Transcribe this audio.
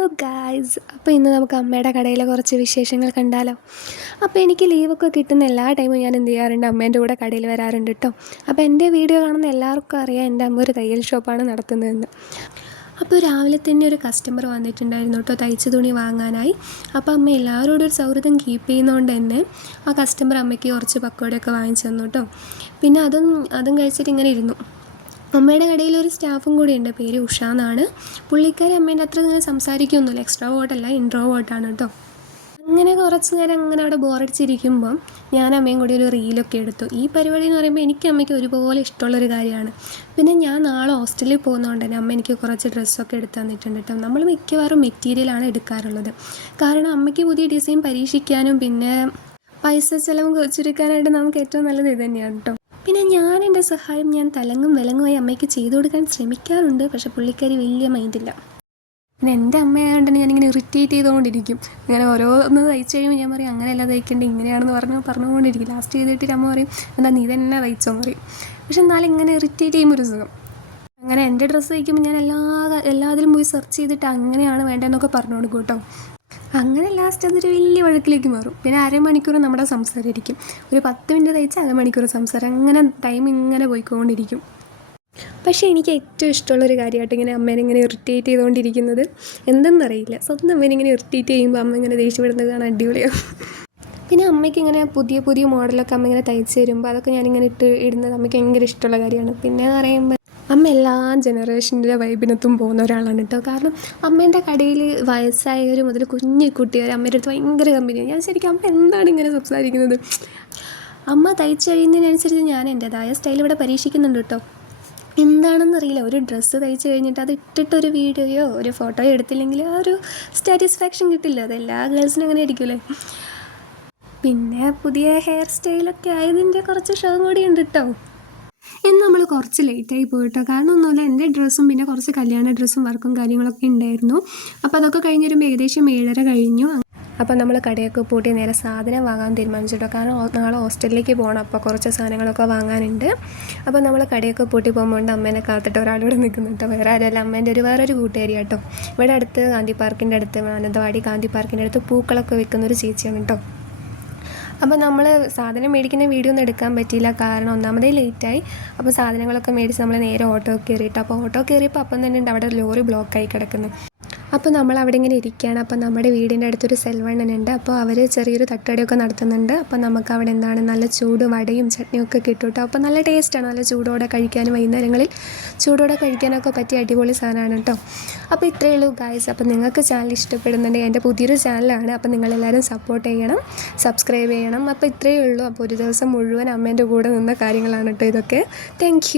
Hello guys അപ്പോൾ ഇന്ന് നമുക്ക് അമ്മയുടെ കടയിലെ കുറച്ച് വിശേഷങ്ങൾ കണ്ടാലോ? അപ്പോൾ എനിക്ക് ലീവൊക്കെ കിട്ടുന്ന എല്ലാ ടൈമും ഞാൻ എന്ത് ചെയ്യാറുണ്ട്? അമ്മേന്റെ കൂടെ കടയിൽ വരാറുണ്ട് കേട്ടോ. അപ്പോൾ എന്റെ വീഡിയോ കാണുന്ന എല്ലാവർക്കും അറിയാം എന്റെ അമ്മ ഒരു തയ്യൽ ഷോപ്പാണ് നടത്തുന്നതെന്ന്. അപ്പോൾ രാവിലെ തന്നെ ഒരു കസ്റ്റമർ വന്നിട്ടുണ്ടായിരുന്നു കേട്ടോ തയ്ച്ച തുണി വാങ്ങാനായി. അപ്പോൾ അമ്മ എല്ലാവരോടും ഒരു സൗഹൃദം കീപ്പ് ചെയ്യുന്നതുകൊണ്ട് തന്നെ ആ കസ്റ്റമർ അമ്മയ്ക്ക് കുറച്ച് പക്കോടെയൊക്കെ വാങ്ങിച്ചു തന്നു കേട്ടോ. പിന്നെ അതും അതും കഴിച്ചിട്ട് ഇങ്ങനെ ഇരുന്നു. അമ്മയുടെ കടയിൽ ഒരു സ്റ്റാഫും കൂടി ഉണ്ട് പേര് ഉഷ എന്നാണ്. പുള്ളിക്കാരി അമ്മേന്റെ അത്ര ഇങ്ങനെ സംസാരിക്കൊന്നുമില്ല എക്സ്ട്രാ വോട്ടല്ല ഇൻട്രോ വോട്ടാണ് കേട്ടോ. അങ്ങനെ കുറച്ച് നേരം അങ്ങനെ അവിടെ ബോറടിച്ചിരിക്കുമ്പം ഞാൻ അമ്മയും കൂടി ഒരു റീലൊക്കെ എടുത്തു. ഈ പരിപാടി എന്ന് പറയുമ്പോൾ എനിക്ക് അമ്മയ്ക്ക് ഒരുപോലെ ഇഷ്ടമുള്ളൊരു കാര്യമാണ്. പിന്നെ ഞാൻ നാളെ ഹോസ്റ്റലിൽ പോകുന്നതുകൊണ്ട് തന്നെ അമ്മ എനിക്ക് കുറച്ച് ഡ്രസ്സൊക്കെ എടുത്ത് തന്നിട്ടുണ്ട് കേട്ടോ. നമ്മൾ മിക്കവാറും മെറ്റീരിയലാണ് എടുക്കാറുള്ളത്. കാരണം അമ്മയ്ക്ക് പുതിയ ഡിസൈൻ പരീക്ഷിക്കാനും പിന്നെ പൈസ ചിലവ് ചുരുക്കാനായിട്ട് നമുക്ക് ഏറ്റവും നല്ലത് ഇത് തന്നെയാണ് കേട്ടോ. പിന്നെ ഞാൻ എന്റെ സഹായം ഞാൻ തലങ്ങും വിലങ്ങുമായി അമ്മയ്ക്ക് ചെയ്തു കൊടുക്കാൻ ശ്രമിക്കാറുണ്ട് പക്ഷെ പുള്ളിക്കാരി വലിയ മൈൻഡില്ല പിന്നെ എന്റെ അമ്മയായതുകൊണ്ട് ഞാനിങ്ങനെ ഇറിറ്റേറ്റ് ചെയ്തുകൊണ്ടിരിക്കും. ഇങ്ങനെ ഓരോന്ന് തയ്ച്ചു കഴിയുമ്പോൾ ഞാൻ പറയും അങ്ങനെയല്ല തയ്ക്കേണ്ടത് ഇങ്ങനെയാണെന്ന് പറഞ്ഞു പറഞ്ഞുകൊണ്ടിരിക്കും. ലാസ്റ്റ് ചെയ്തിട്ട് അമ്മ പറയും എന്താ നീ തന്നെ തയ്ച്ചോ? പറയും. പക്ഷെ എന്നാലും ഇങ്ങനെ ഇറിറ്റേറ്റ് ചെയ്യുമ്പോൾ ഒരു സുഖം. അങ്ങനെ എന്റെ ഡ്രസ്സ് തയ്ക്കുമ്പോൾ ഞാൻ എല്ലാ എല്ലാത്തിലും പോയി സെർച്ച് ചെയ്തിട്ട് അങ്ങനെയാണ് വേണ്ടതെന്നൊക്കെ പറഞ്ഞു കൊടുക്കും കേട്ടോ. അങ്ങനെ ലാസ്റ്റ് അതൊരു വലിയ വഴക്കിലേക്ക് മാറും. പിന്നെ അരമണിക്കൂർ നമ്മുടെ സംസാരമായിരിക്കും ഒരു പത്ത് മിനിറ്റ് തയ്ച്ച് അരമണിക്കൂർ സംസാരം. അങ്ങനെ ടൈം ഇങ്ങനെ പോയിക്കൊണ്ടിരിക്കും. പക്ഷേ എനിക്ക് ഏറ്റവും ഇഷ്ടമുള്ളൊരു കാര്യമായിട്ട് ഇങ്ങനെ അമ്മേനെ ഇങ്ങനെ ഇറിറ്റേറ്റ് ചെയ്തുകൊണ്ടിരിക്കുന്നത് എന്തെന്നറിയില്ല. സ്വന്തം അമ്മേനെ ഇങ്ങനെ ഇറിറ്റേറ്റ് ചെയ്യുമ്പോൾ അമ്മ ഇങ്ങനെ ദേഷ്യപ്പെടുന്നത് കാണാൻ അടിപൊളിയാണ് പിന്നെ അമ്മയ്ക്ക് ഇങ്ങനെ പുതിയ പുതിയ മോഡലൊക്കെ അമ്മ ഇങ്ങനെ തയ്ച്ച് തരുമ്പോൾ അതൊക്കെ ഞാനിങ്ങനെ ഇട്ട് ഇടുന്നത് അമ്മയ്ക്ക് ഭയങ്കര ഇഷ്ടമുള്ള കാര്യമാണ്. പിന്നെ എന്ന് പറയുമ്പോൾ അമ്മ എല്ലാ ജനറേഷന്റെ വൈബിനത്തും പോകുന്ന ഒരാളാണ് കേട്ടോ കാരണം അമ്മേന്റെ കടയിൽ വയസ്സായവർ മുതൽ കുഞ്ഞു കുട്ടികൾ അമ്മയുടെ അടുത്ത് ഭയങ്കര കമ്പനിയാണ് ഞാൻ ശരിക്കും അമ്മ എന്താണ് ഇങ്ങനെ സംസാരിക്കുന്നത്? അമ്മ തയ്ച്ചു കഴിയുന്നതിനനുസരിച്ച് ഞാൻ എന്റെതായ സ്റ്റൈൽ ഇവിടെ പരീക്ഷിക്കുന്നുണ്ട് കേട്ടോ എന്താണെന്നറിയില്ല ഒരു ഡ്രസ്സ് തയ്ച്ചു കഴിഞ്ഞിട്ട് അത് ഇട്ടിട്ടൊരു വീഡിയോയോ ഒരു ഫോട്ടോയോ എടുത്തില്ലെങ്കിൽ ആ ഒരു സാറ്റിസ്ഫാക്ഷൻ കിട്ടില്ല. അത് എല്ലാ ഗേൾസിനും അങ്ങനെ ആയിരിക്കുമല്ലേ പിന്നെ പുതിയ ഹെയർ സ്റ്റൈലൊക്കെ ആയതിന്റെ കുറച്ച് ഷോ കൂടി ഉണ്ട് കേട്ടോ ഇന്ന് നമ്മൾ കുറച്ച് ലേറ്റായി പോയിട്ടോ. കാരണം ഒന്നുമില്ല എന്റെ ഡ്രസ്സും പിന്നെ കുറച്ച് കല്യാണ ഡ്രസ്സും വർക്കും കാര്യങ്ങളൊക്കെ ഉണ്ടായിരുന്നു. അപ്പോൾ അതൊക്കെ കഴിഞ്ഞൊരു ഏകദേശം ഏഴര കഴിഞ്ഞു. അപ്പോൾ നമ്മൾ കടയൊക്കെ പൂട്ടി നേരെ സാധനം വാങ്ങാൻ തീരുമാനിച്ചിട്ടോ. കാരണം നാളെ ഹോസ്റ്റലിലേക്ക് പോകണം അപ്പോൾ കുറച്ച് സാധനങ്ങളൊക്കെ വാങ്ങാനുണ്ട്. അപ്പോൾ നമ്മൾ കടയൊക്കെ പൂട്ടി പോകുമ്പോൾ അമ്മേനെ കാത്തിട്ട് ഒരാളിവിടെ നിൽക്കുന്നുണ്ട്. വേറെ ആരല്ല അമ്മേന്റെ ഒരു വേറൊരു കൂട്ടുകാരി കേട്ടോ ഇവിടെ അടുത്ത് ഗാന്ധി പാർക്കിന്റെ അടുത്ത് മാനന്തവാടി ഗാന്ധി പാർക്കിന്റെ അടുത്ത് പൂക്കളൊക്കെ വെക്കുന്ന ഒരു ചേച്ചിയാണ് കേട്ടോ അപ്പോൾ നമ്മൾ സാധനം മേടിക്കുന്ന വീഡിയോ ഒന്നും എടുക്കാൻ പറ്റിയില്ല. കാരണം ഒന്നാമതേ ലേറ്റായി. അപ്പോൾ സാധനങ്ങളൊക്കെ മേടിച്ച് നമ്മൾ നേരെ ഓട്ടോ കയറിയിട്ട്. അപ്പോൾ ഓട്ടോ കയറിയപ്പോൾ അപ്പം തന്നെ ഉണ്ട് അവിടെ ലോറി ബ്ലോക്കായി കിടക്കുന്നു. അപ്പോൾ നമ്മൾ അവിടെ ഇങ്ങനെ ഇരിക്കുകയാണ്. അപ്പോൾ നമ്മുടെ വീടിന്റെ അടുത്തൊരു സെൽവണ്ണനുണ്ട് അപ്പോൾ അവർ ചെറിയൊരു തട്ടടിയൊക്കെ നടത്തുന്നുണ്ട്. അപ്പോൾ നമുക്ക് അവിടെ എന്താണ് നല്ല ചൂട് വടയും ചട്നിയും ഒക്കെ കിട്ടും അപ്പോൾ നല്ല ടേസ്റ്റാണ് നല്ല ചൂടോടെ കഴിക്കാനും വൈകുന്നേരങ്ങളിൽ ചൂടോടെ കഴിക്കാനൊക്കെ പറ്റിയ അടിപൊളി സാധനമാണ് കേട്ടോ. അപ്പോൾ ഇത്രയേ ഉള്ളൂ ഗായ്സ് അപ്പോൾ നിങ്ങൾക്ക് ചാനൽ ഇഷ്ടപ്പെടുന്നുണ്ടെങ്കിൽ എന്റെ പുതിയൊരു ചാനലാണ് അപ്പോൾ നിങ്ങളെല്ലാവരും സപ്പോർട്ട് ചെയ്യണം. സബ്സ്ക്രൈബ് ചെയ്യണം. അപ്പോൾ ഇത്രയേ ഉള്ളൂ. അപ്പോൾ ഒരു ദിവസം മുഴുവൻ അമ്മേന്റെ കൂടെ നിന്ന കാര്യങ്ങളാണ് കേട്ടോ ഇതൊക്കെ. താങ്ക്